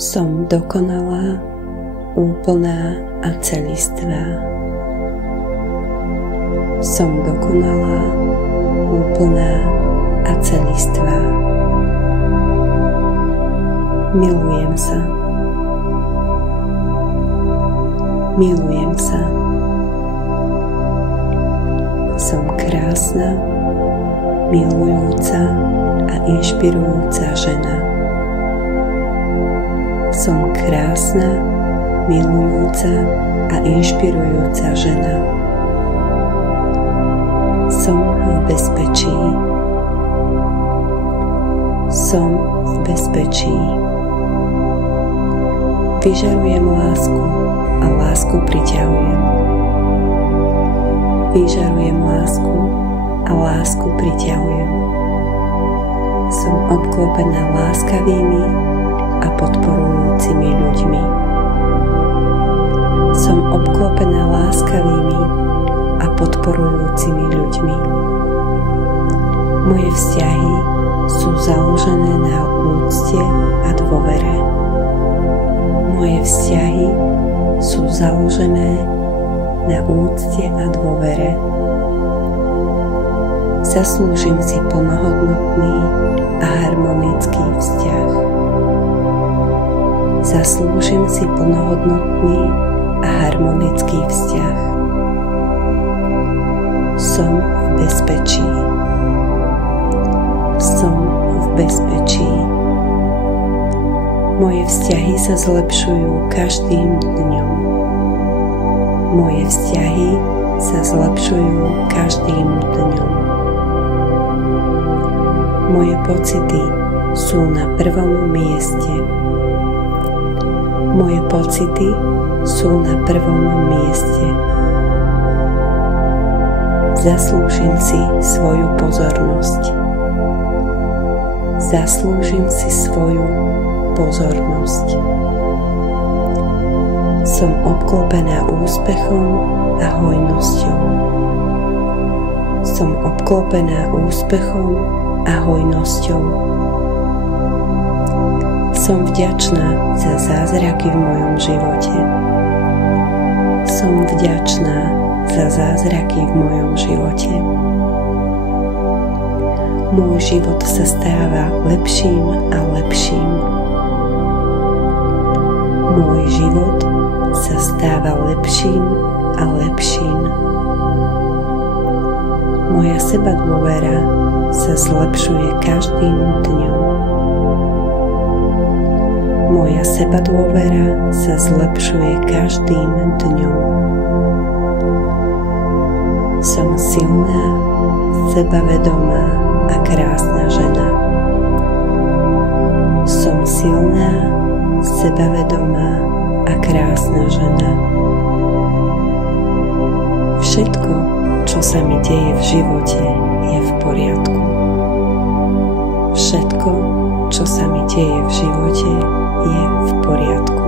Som dokonalá, úplná a celistvá. Som dokonalá, úplná a celistvá. Milujem sa. Milujem sa. Som krásna, milujúca a inšpirujúca žena. Som krásna, milujúca a inšpirujúca žena. Som v bezpečí. Som v bezpečí. Vyžarujem lásku a lásku priťahujem. Vyžarujem lásku a lásku priťahujem. Som obklopená láskavými a podporujúcimi ľuďmi. Som obklopená láskavými a podporujúcimi ľuďmi. Moje vzťahy sú založené na úcte a dôvere. Moje vzťahy sú založené na úcte a dôvere. Zaslúžim si plnohodnotný a harmonický vzťah. Zaslúžim si plnohodnotný a harmonický vzťah. Som v bezpečí. Som v bezpečí. Moje vzťahy sa zlepšujú každým dňom. Moje vzťahy sa zlepšujú každým dňom. Moje pocity sú na prvom mieste. Moje pocity sú na prvom mieste. Zaslúžim si svoju pozornosť. Zaslúžim si svoju pozornosť. Som obklopená úspechom a hojnosťou. Som obklopená úspechom a hojnosťou. Som vďačná za zázraky v mojom živote. Som vďačná za zázraky v mojom živote. Môj život sa stáva lepším a lepším. Môj život sa stáva lepším a lepším. Moja sebadôvera sa zlepšuje každým dňom. Moja sebadôvera sa zlepšuje každým dňom. Som silná, sebavedomá a krásna žena. Som silná, sebavedomá a krásna žena. Všetko, čo sa mi deje v živote, je v poriadku. Všetko, čo sa mi deje v živote, je v poriadku.